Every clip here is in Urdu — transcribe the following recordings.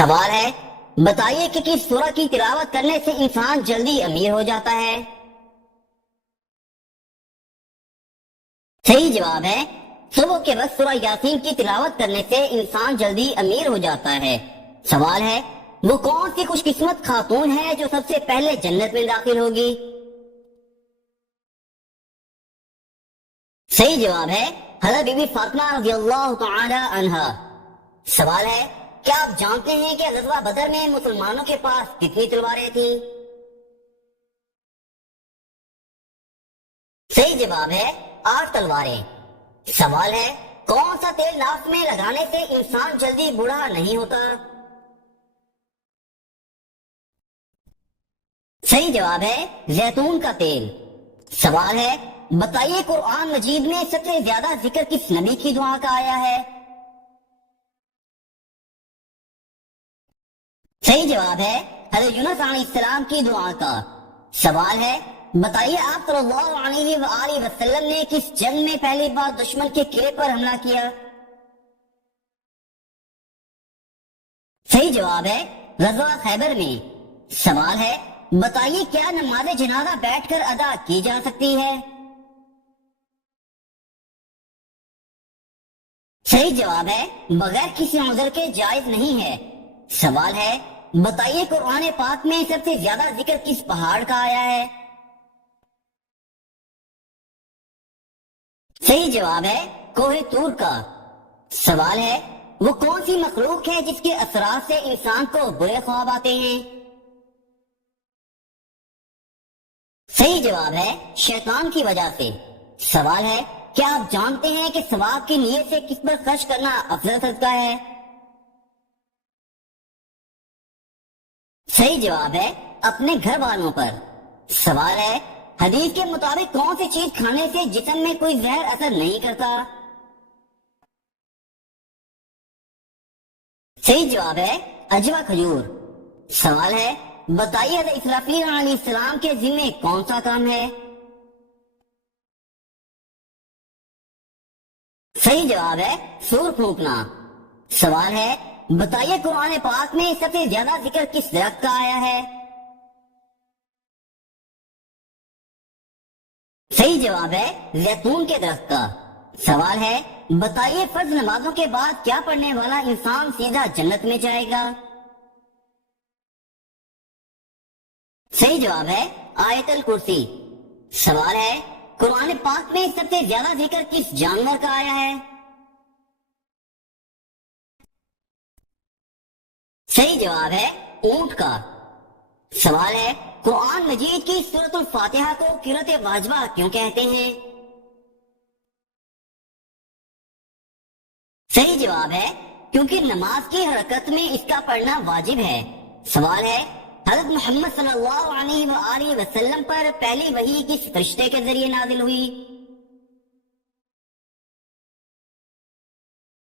سوال ہے، بتائیے کہ کس سورہ کی تلاوت کرنے سے انسان جلدی امیر ہو جاتا ہے؟ صحیح جواب ہے، صبح کے وقت سورہ یاسین کی تلاوت کرنے سے انسان جلدی امیر ہو جاتا ہے۔ سوال ہے، وہ کون سی خوش قسمت خاتون ہے جو سب سے پہلے جنت میں داخل ہوگی؟ صحیح جواب ہے، حضرت بی بی فاطمہ رضی اللہ تعالی عنہا۔ سوال ہے، کیا آپ جانتے ہیں کہ غزوہ بدر میں مسلمانوں کے پاس کتنی تلواریں تھیں؟ صحیح جواب ہے، 8 تلواریں۔ سوال ہے، کون سا تیل ناک میں لگانے سے انسان جلدی بوڑھا نہیں ہوتا؟ صحیح جواب ہے، زیتون کا تیل۔ سوال ہے، بتائیے قرآن مجید میں سب سے زیادہ ذکر کس نبی کی دعا کا آیا ہے؟ صحیح جواب ہے، حضرت یونس علیہ السلام کی دعا کا۔ سوال ہے، بتائیے آپ صلی اللہ علیہ وآلہ وسلم نے کس جنگ میں پہلی بار دشمن کے قلعے پر حملہ کیا؟ صحیح جواب ہے، غزوہ خیبر میں۔ سوال ہے، بتائیے کیا نماز جنازہ بیٹھ کر ادا کی جا سکتی ہے؟ صحیح جواب ہے، بغیر کسی عذر کے جائز نہیں ہے۔ سوال ہے، بتائیے قرآن پاک میں سب سے زیادہ ذکر کس پہاڑ کا آیا ہے؟ صحیح جواب ہے، کوہ طور کا۔ سوال ہے، وہ کون سی مخلوق ہے جس کے اثرات سے انسان کو برے خواب آتے ہیں؟ صحیح جواب ہے، شیطان کی وجہ سے۔ سوال ہے، کیا آپ جانتے ہیں کہ ثواب کی نیت سے کس پر خرچ کرنا افضل صدقہ ہے؟ صحیح جواب ہے، اپنے گھر والوں پر۔ سوال ہے، حدیث کے مطابق کون سی چیز کھانے سے جسم میں کوئی زہر اثر نہیں کرتا؟ صحیح جواب ہے، اجوا کھجور۔ سوال ہے، بتائیے حضرت اسرافیل علیہ السلام کے ذمے کون سا کام ہے؟ صحیح جواب ہے، سور پھونکنا۔ سوال ہے، بتائیے قرآن پاک میں سب سے زیادہ ذکر کس درخت کا آیا ہے؟ صحیح جواب ہے، زیتون کے درخت کا۔ سوال ہے، بتائیے فرض نمازوں کے بعد کیا پڑھنے والا انسان سیدھا جنت میں جائے گا؟ صحیح جواب ہے، آیت الکرسی۔ سوال ہے، قرآن پاک میں سب سے زیادہ ذکر کس جانور کا آیا ہے؟ صحیح جواب ہے، اونٹ کا۔ سوال ہے، قرآن مجید کی سورۃ الفاتحہ کو قرۃ واجبہ کیوں کہتے ہیں؟ صحیح جواب ہے، کیونکہ نماز کی حرکت میں اس کا پڑھنا واجب ہے۔ سوال ہے، حضرت محمد صلی اللہ علیہ وآلہ وسلم پر پہلی وحی کس فرشتے کے ذریعے نازل ہوئی؟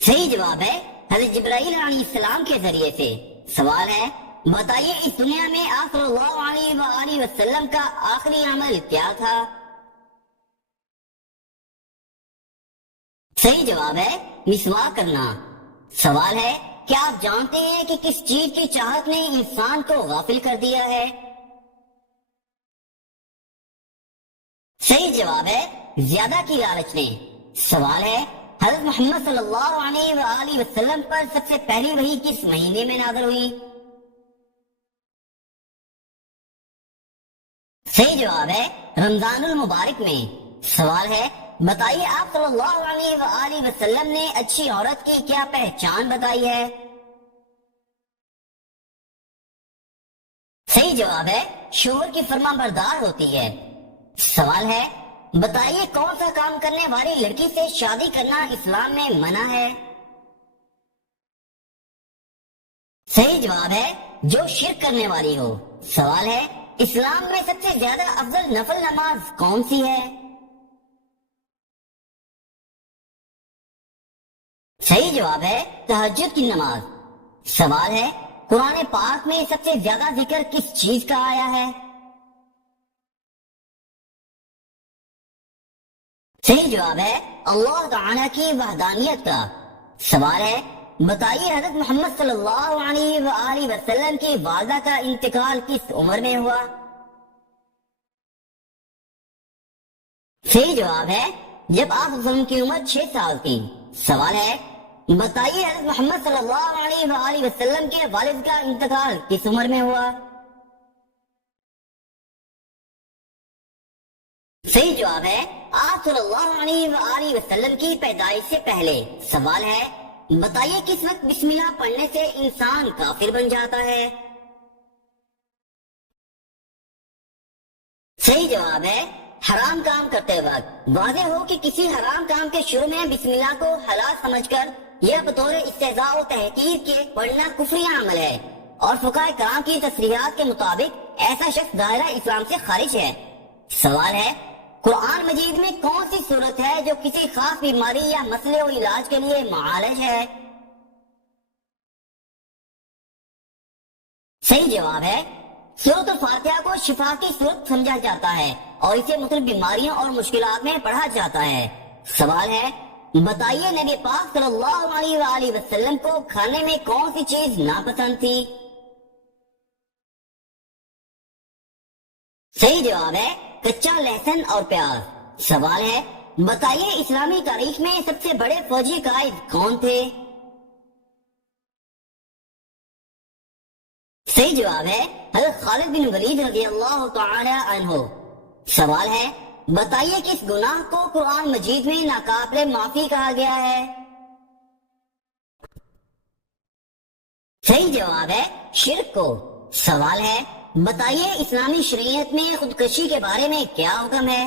صحیح جواب ہے، حضرت جبرائیل علیہ السلام کے ذریعے سے۔ سوال ہے، بتائیے اس دنیا میں آپ صلی اللہ علیہ وآلہ وسلم کا آخری عمل کیا تھا؟ صحیح جواب ہے، مسواک کرنا۔ سوال ہے، کیا آپ جانتے ہیں کہ کس چیز کی چاہت نے انسان کو غافل کر دیا ہے؟ صحیح جواب ہے، زیادہ کی لالچ نے۔ سوال ہے، حضرت محمد صلی اللہ علیہ وآلہ وسلم پر سب سے پہلی وحی کس مہینے میں نازل ہوئی؟ صحیح جواب ہے، رمضان المبارک میں۔ سوال ہے، بتائیے آپ صلی اللہ علیہ وآلہ وسلم نے اچھی عورت کی کیا پہچان بتائی ہے؟ صحیح جواب ہے، شوہر کی فرما بردار ہوتی ہے۔ سوال ہے، بتائیے کون سا کام کرنے والی لڑکی سے شادی کرنا اسلام میں منع ہے؟ صحیح جواب ہے، جو شرک کرنے والی ہو۔ سوال ہے، اسلام میں سب سے زیادہ افضل نفل نماز کون سی ہے؟ صحیح جواب ہے، تہجد کی نماز۔ سوال ہے، قرآن پاک میں سب سے زیادہ ذکر کس چیز کا آیا ہے؟ صحیح جواب ہے، اللہ تعالیٰ کی وحدانیت کا۔ سوال ہے، بتائیے حضرت محمد صلی اللہ علیہ وآلہ وسلم کی والدہ کا انتقال کس عمر میں ہوا؟ صحیح جواب ہے جب آپ کی عمر 6 سال تھی۔ سوال ہے بتائیے حضرت محمد صلی اللہ علیہ وآلہ وسلم کے والد کا انتقال کس عمر میں ہوا؟ صحیح جواب ہے آپ صلی اللہ علیہ وآلہ وسلم کی پیدائش سے پہلے۔ سوال ہے بتائیے کس وقت بسم اللہ پڑھنے سے انسان کافر بن جاتا ہے؟ صحیح جواب ہے حرام کام کرتے وقت۔ واضح ہو کہ کسی حرام کام کے شروع میں بسم اللہ کو حلال سمجھ کر یہ بطور استہزاء و تحقیر کے پڑھنا کفری عمل ہے، اور فقہاء کرام کی تصریحات کے مطابق ایسا شخص دائرہ اسلام سے خارج ہے۔ سوال ہے قرآن مجید میں کون سی صورت ہے جو کسی خاص بیماری یا مسئلے و علاج کے لیے معالج ہے؟ صحیح جواب ہے سورۃ الفاتحہ کو شفا کی صورت سمجھا جاتا ہے اور اسے مختلف بیماریوں اور مشکلات میں پڑھا جاتا ہے۔ سوال ہے بتائیے نبی پاک صلی اللہ علیہ وآلہ وسلم کو کھانے میں کون سی چیز ناپسند تھی؟ صحیح جواب ہے کچا لہسن اور پیاز۔ سوال ہے بتائیے اسلامی تاریخ میں سب سے بڑے فوجی قائد کون تھے؟ صحیح جواب ہے حضرت خالد بن ولید رضی اللہ تعالی عنہ۔ سوال ہے بتائیے کس گناہ کو قرآن مجید میں ناقابل معافی کہا گیا ہے؟ صحیح جواب ہے شرک کو۔ سوال ہے بتائیے اسلامی شریعت میں خودکشی کے بارے میں کیا حکم ہے؟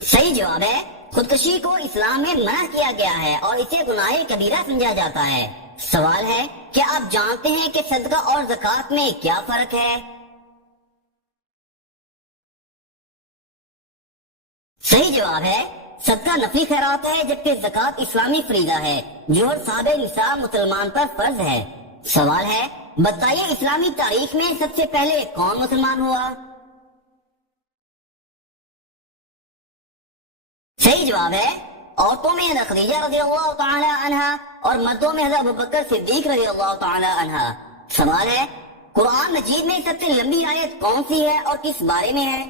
صحیح جواب ہے خودکشی کو اسلام میں منع کیا گیا ہے اور اسے گناہ کبیرہ سمجھا جاتا ہے۔ سوال ہے کیا آپ جانتے ہیں کہ صدقہ اور زکوٰۃ میں کیا فرق ہے؟ صحیح جواب ہے صدقہ نفلی خیرات ہے جبکہ زکوٰۃ اسلامی فریضہ ہے جو ہر صاحب نصاب مسلمان پر فرض ہے۔ سوال ہے بتائیے اسلامی تاریخ میں سب سے پہلے کون مسلمان ہوا؟ صحیح جواب ہے عورتوں میں حضرت خدیجہ رضی اللہ تعالی عنہ اور مردوں میں حضرت ابوبکر صدیق رضی اللہ تعالی عنہ۔ سوال ہے قرآن مجید میں سب سے لمبی آیت کون سی ہے اور کس بارے میں ہے؟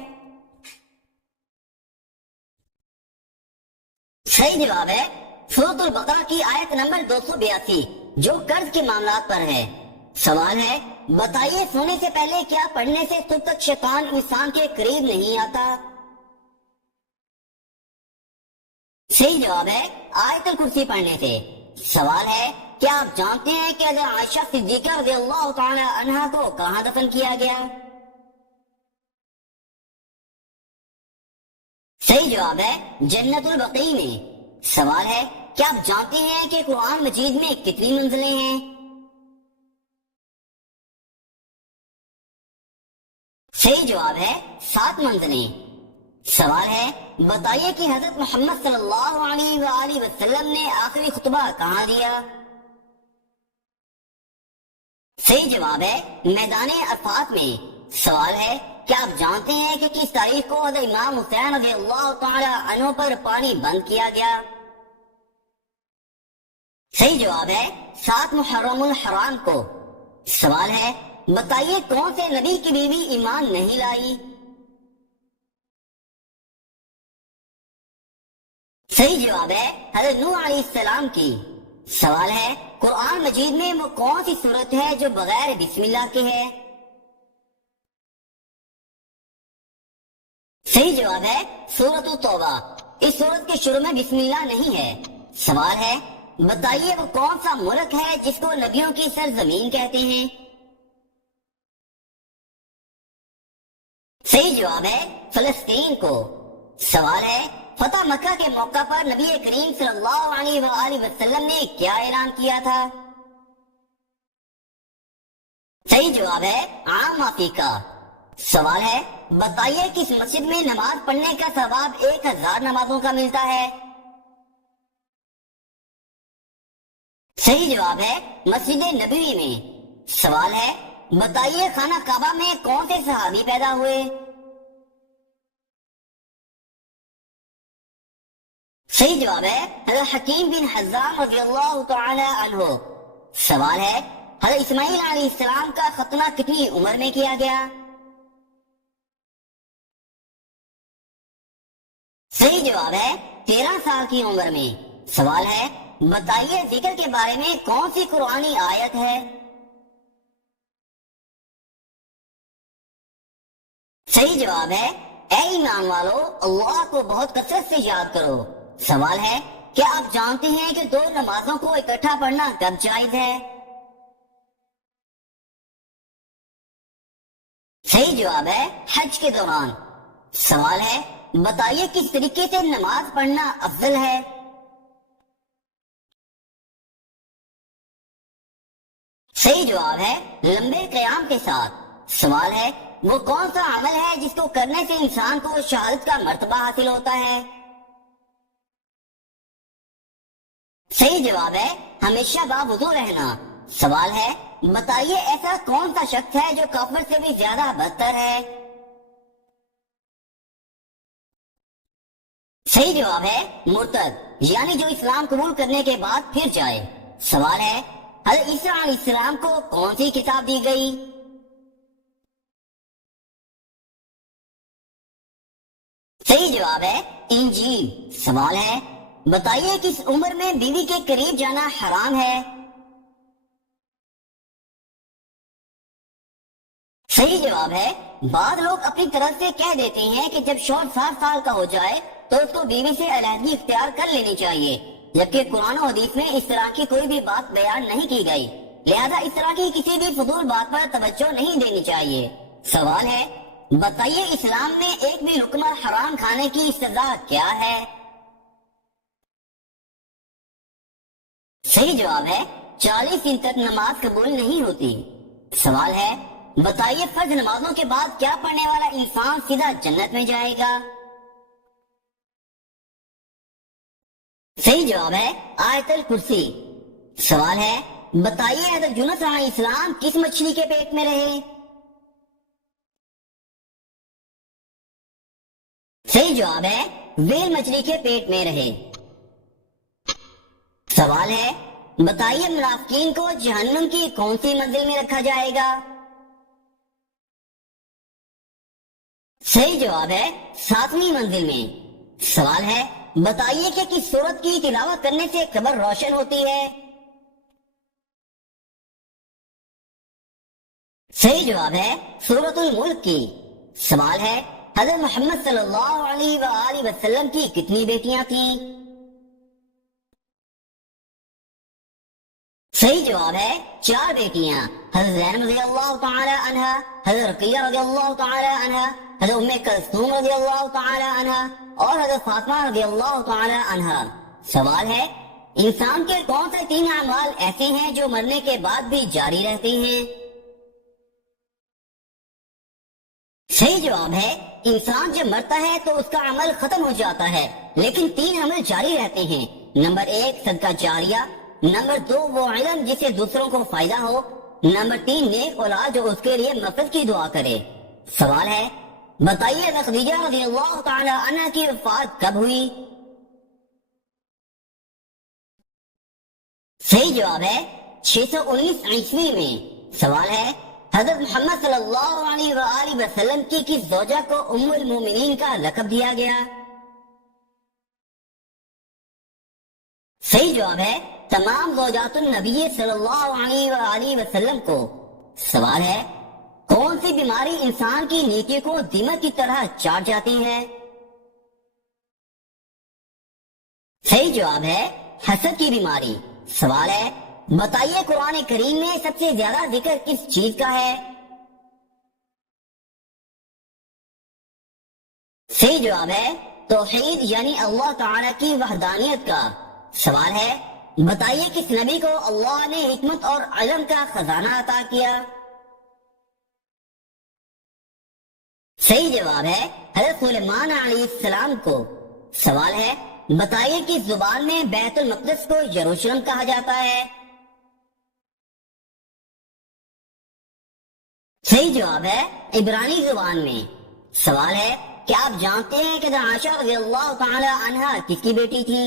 صحیح جواب ہے سورۃ البقرہ کی آیت نمبر 282 جو قرض کے معاملات پر ہے۔ سوال ہے بتائیے سونے سے پہلے کیا پڑھنے سے تب تک شیطان انسان کے قریب نہیں آتا؟ صحیح جواب ہے آیت الکرسی پڑھنے سے۔ سوال ہے کیا آپ جانتے ہیں کہ حضرت عائشہ صدیقہ رضی اللہ تعالی عنہا کو کہاں دفن کیا گیا؟ صحیح جواب ہے جنت البقیع میں۔ سوال ہے کیا آپ جانتے ہیں کہ قرآن مجید میں کتنی منزلیں ہیں؟ صحیح جواب ہے 7 منزلیں۔ سوال ہے بتائیے کہ حضرت محمد صلی اللہ علیہ وآلہ وسلم نے آخری خطبہ کہاں دیا؟ صحیح جواب ہے میدان عرفات میں۔ سوال ہے کیا آپ جانتے ہیں کہ کس تاریخ کو حضرت امام حسین رضی اللہ تعالی عنہ پر پانی بند کیا گیا؟ صحیح جواب ہے 7 محرم الحرام کو۔ سوال ہے بتائیے کون سے نبی کی بیوی ایمان نہیں لائی؟ صحیح جواب ہے حضرت نوح علیہ السلام کی۔ سوال ہے قرآن مجید میں وہ کون سی صورت ہے جو بغیر بسم اللہ کے ہے؟ صحیح جواب ہے سورۃ التوبہ۔ اس سورت کے شروع میں بسم اللہ نہیں ہے۔ سوال ہے بتائیے وہ کون سا ملک ہے جس کو نبیوں کی سرزمین کہتے ہیں؟ صحیح جواب ہے فلسطین کو۔ سوال ہے فتح مکہ کے موقع پر نبی کریم صلی اللہ علیہ وآلہ وسلم نے کیا اعلان کیا تھا؟ صحیح جواب ہے عام معافی کا۔ سوال ہے بتائیے کس مسجد میں نماز پڑھنے کا ثواب 1000 نمازوں کا ملتا ہے؟ صحیح جواب ہے مسجد نبوی میں۔ سوال ہے بتائیے خانہ کعبہ میں کون سے صحابی پیدا ہوئے؟ صحیح جواب ہے حضرت حکیم بن حزام رضی اللہ تعالی عنہ۔ سوال ہے حضرت اسماعیل علیہ السلام کا ختنہ کتنی عمر میں کیا گیا؟ صحیح جواب ہے 13 سال کی عمر میں۔ سوال ہے بتائیے ذکر کے بارے میں کون سی قرآنی آیت ہے؟ صحیح جواب ہے اے ایمان والو اللہ کو بہت کثرت سے یاد کرو۔ سوال ہے کیا آپ جانتے ہیں کہ 2 نمازوں کو اکٹھا پڑھنا کب جائز ہے؟ صحیح جواب ہے حج کے دوران۔ سوال ہے بتائیے کس طریقے سے نماز پڑھنا افضل ہے؟ صحیح جواب ہے لمبے قیام کے ساتھ۔ سوال ہے وہ کون سا عمل ہے جس کو کرنے سے انسان کو شہادت کا مرتبہ حاصل ہوتا ہے؟ صحیح جواب ہے ہمیشہ باوضو رہنا۔ سوال ہے بتائیے ایسا کون سا شخص ہے جو کافر سے بھی زیادہ بدتر ہے؟ صحیح جواب ہے مرتد، یعنی جو اسلام قبول کرنے کے بعد پھر جائے۔ سوال ہے حضرت عیسیٰ علیہ السلام کو کون سی کتاب دی گئی؟ صحیح جواب ہے انجیل۔ سوال ہے بتائیے کس عمر میں بیوی کے قریب جانا حرام ہے؟ صحیح جواب ہے بعض لوگ اپنی طرف سے کہہ دیتے ہیں کہ جب شوہر 7 سال کا ہو جائے تو اس کو بیوی سے علیحدگی اختیار کر لینی چاہیے، جبکہ قرآن و حدیث میں اس طرح کی کوئی بھی بات بیان نہیں کی گئی، لہذا اس طرح کی کسی بھی فضول بات پر توجہ نہیں دینی چاہیے۔ سوال ہے بتائیے اسلام میں ایک بھی لقمہ حرام کھانے کی سزا کیا ہے؟ صحیح جواب ہے 40 دن تک نماز قبول نہیں ہوتی۔ سوال ہے بتائیے فرض نمازوں کے بعد کیا پڑھنے والا انسان سیدھا جنت میں جائے گا؟ صحیح جواب ہے آیت الکرسی۔ سوال ہے بتائیے حضرت یونس علیہ السلام کس مچھلی کے پیٹ میں رہے؟ صحیح جواب ہے ویل مچھلی کے پیٹ میں رہے۔ سوال ہے بتائیے منافقین کو جہنم کی کون سی منزل میں رکھا جائے گا؟ صحیح جواب ہے 7ویں منزل میں۔ سوال ہے بتائیے کہ کس سورت کی تلاوت کرنے سے قبر روشن ہوتی ہے؟ صحیح جواب ہے سورت الملک کی۔ سوال ہے حضرت محمد صلی اللہ علیہ وآلہ وسلم کی کتنی بیٹیاں تھیں؟ صحیح جواب ہے 4 بیٹیاں، حضرت زینب رضی اللہ تعالی عنہا، حضرت رقیہ رضی اللہ تعالی عنہا، حضرت ام کلثوم رضی اللہ تعالی عنہا اور حضرت فاطمہ رضی اللہ تعالی عنہا۔ سوال ہے انسان کے کون سے 3 اعمال ایسے ہیں جو مرنے کے بعد بھی جاری رہتے ہیں؟ صحیح جواب ہے انسان جب مرتا ہے تو اس کا عمل ختم ہو جاتا ہے، لیکن 3 عمل جاری رہتے ہیں۔ نمبر 1 صدقہ جاریہ، نمبر 2 وہ علم جسے دوسروں کو فائدہ ہو، نمبر 3 نیک اولاد جو اس کے لیے مغفرت کی دعا کرے۔ سوال ہے بتائیے خدیجہ رضی اللہ تعالی عنہ کی وفات کب ہوئی؟ صحیح جواب ہے 619 عیسوی میں۔ سوال ہے حضرت محمد صلی اللہ علیہ وآلہ وسلم کی کس زوجہ کو ام المومنین کا لقب دیا گیا؟ صحیح جواب ہے تمام زوجات النبی صلی اللہ علیہ وآلہ وسلم کو۔ سوال ہے کون سی بیماری انسان کی نیکی کو دیمک کی طرح چاٹ جاتی ہے؟ صحیح جواب ہے حسد کی بیماری۔ سوال ہے بتائیے قرآن کریم میں سب سے زیادہ ذکر کس چیز کا ہے؟ صحیح جواب ہے توحید یعنی اللہ تعالی کی وحدانیت کا۔ سوال ہے بتائیے کس نبی کو اللہ نے حکمت اور علم کا خزانہ عطا کیا؟ صحیح جواب ہے حضرت سلیمان علیہ السلام کو۔ سوال ہے بتائیے کس زبان میں بیت المقدس کو یروشلم کہا جاتا ہے؟ صحیح جواب ہے عبرانی زبان میں۔ سوال ہے کیا آپ جانتے ہیں کہ عائشہ رضی اللہ تعالی عنہا کس کی بیٹی تھی؟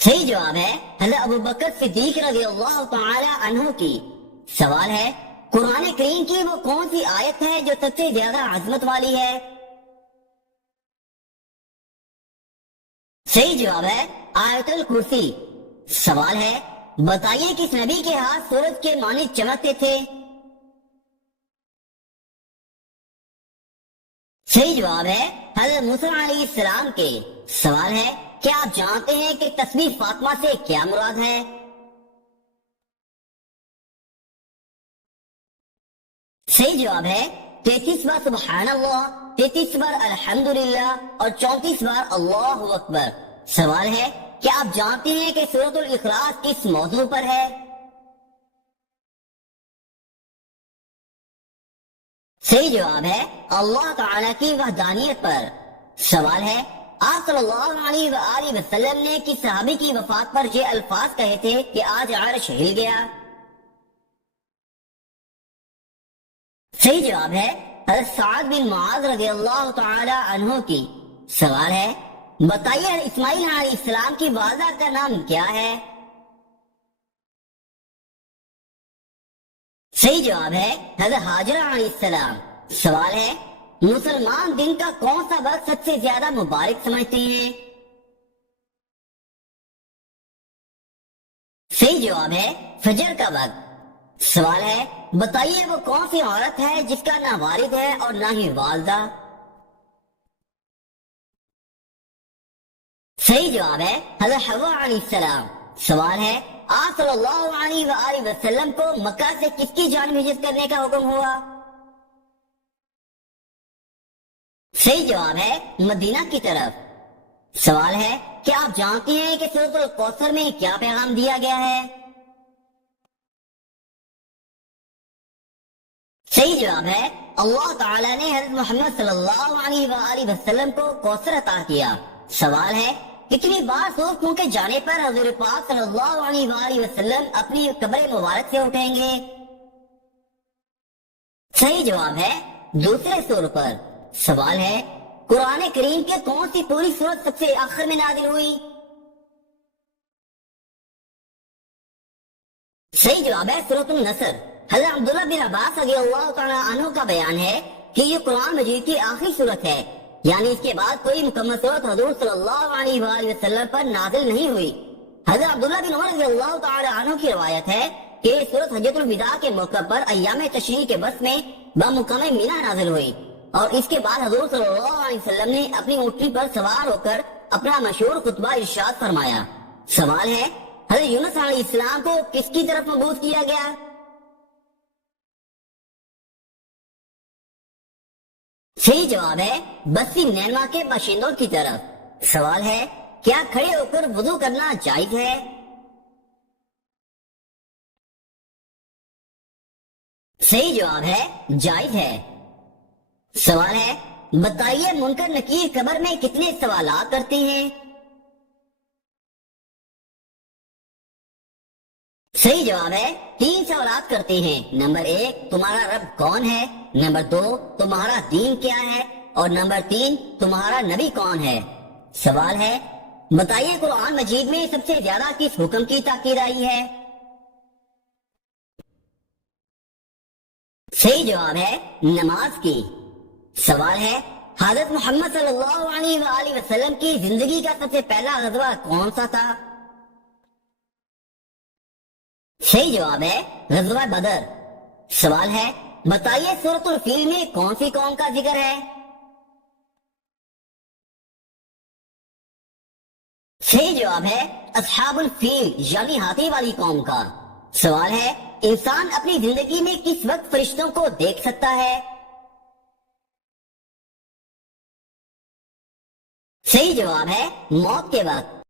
صحیح جواب ہے حضرت ابو بکر صدیق رضی اللہ تعالی عنہ کی۔ سوال ہے قرآن کریم کی وہ کون سی آیت ہے جو سب سے زیادہ عظمت والی ہے؟ صحیح جواب ہے آیت الکرسی۔ سوال ہے بتائیے کس نبی کے ہاتھ سورج کے مانند چمکتے تھے؟ صحیح جواب ہے حضرت موسیٰ علیہ السلام کے۔ سوال ہے کیا آپ جانتے ہیں کہ تسبیح فاطمہ سے کیا مراد ہے؟ صحیح جواب ہے 33 بار سبحان اللہ، 33 بار الحمدللہ اور 34 بار اللہ اکبر۔ سوال ہے کیا آپ جانتے ہیں کہ سورۃ الاخلاص کس موضوع پر ہے؟ صحیح جواب ہے اللہ تعالیٰ کی وحدانیت پر۔ سوال ہے آپ صلی اللہ علیہ وآلہ وسلم نے کس صحابی کی وفات پر یہ الفاظ کہے تھے کہ آج عرش ہل گیا؟ صحیح جواب ہے حضرت سعد بن معاذ رضی اللہ تعالی عنہ کی۔ سوال ہے بتائیے حضرت اسماعیل علیہ السلام کی والدہ کا نام کیا ہے؟ صحیح جواب ہے حضرت ہاجرہ علیہ السلام۔ سوال ہے مسلمان دن کا کون سا وقت سب سے زیادہ مبارک سمجھتے ہیں؟ صحیح جواب ہے فجر کا وقت۔ سوال ہے بتائیے وہ کون سی عورت ہے جس کا نہ والد ہے اور نہ ہی والدہ؟ صحیح جواب ہے حضرت حوا علیہ السلام۔ سوال ہے آپ صلی اللہ علیہ وآلہ وسلم کو مکہ سے کس کی جانب ہجرت کرنے کا حکم ہوا؟ صحیح جواب ہے مدینہ کی طرف۔ سوال ہے کیا آپ جانتے ہیں کہ سورۃ الکوثر میں کیا پیغام دیا گیا ہے؟ صحیح جواب ہے اللہ تعالیٰ نے حضرت محمد صلی اللہ علیہ وآلہ وسلم کو کوثر عطا کیا۔ سوال ہے کتنی بار سورج منہ کے جانے پر حضور پاک صلی اللہ علیہ وآلہ وسلم اپنی قبر مبارک سے اٹھیں گے؟ صحیح جواب ہے دوسرے سور پر۔ سوال ہے قرآن کریم کے کون سی پوری سورت سب سے آخر میں نازل ہوئی؟ صحیح جواب ہے سورۃ النصر۔ حضرت عبداللہ بن عباس رضی اللہ تعالیٰ عنہ کا بیان ہے کہ یہ قرآن مجید کی آخری سورت ہے، یعنی اس کے بعد کوئی مکمل سورت حضور صلی اللہ علیہ وآلہ وسلم پر نازل نہیں ہوئی۔ حضرت عبداللہ بن عمر رضی اللہ تعالی عنہ کی روایت ہے کہ یہ سورت حجۃ الوداع کے موقع پر ایام تشریق کے بس میں بمقام مینا نازل ہوئی، اور اس کے بعد حضور صلی اللہ علیہ وسلم نے اپنی اونٹنی پر سوار ہو کر اپنا مشہور خطبہ ارشاد فرمایا۔ سوال ہے حضرت یونس علیہ السلام کو کس کی طرف مبعوث کیا گیا؟ صحیح جواب ہے بستی نینوا کے باشندوں کی طرف۔ سوال ہے کیا کھڑے ہو کر وضو کرنا جائز ہے؟ صحیح جواب ہے جائز ہے۔ سوال ہے بتائیے منکر نکیر قبر میں کتنے سوالات کرتے ہیں؟ صحیح جواب ہے 3 سوالات کرتے ہیں۔ نمبر 1 تمہارا رب کون ہے، نمبر 2 تمہارا دین کیا ہے، اور نمبر 3 تمہارا نبی کون ہے۔ سوال ہے بتائیے قرآن مجید میں سب سے زیادہ کس حکم کی تاکید آئی ہے؟ صحیح جواب ہے نماز کی۔ سوال ہے حضرت محمد صلی اللہ علیہ وآلہ وسلم کی زندگی کا سب سے پہلا غزوہ کون سا تھا؟ صحیح جواب ہے غزوہ بدر۔ سوال ہے بتائیے سورۃ الفیل میں کون سی قوم کا ذکر ہے؟ صحیح جواب ہے اصحاب الفیل یعنی ہاتھی والی قوم کا۔ سوال ہے انسان اپنی زندگی میں کس وقت فرشتوں کو دیکھ سکتا ہے؟ صحیح جواب ہے موت کے وقت۔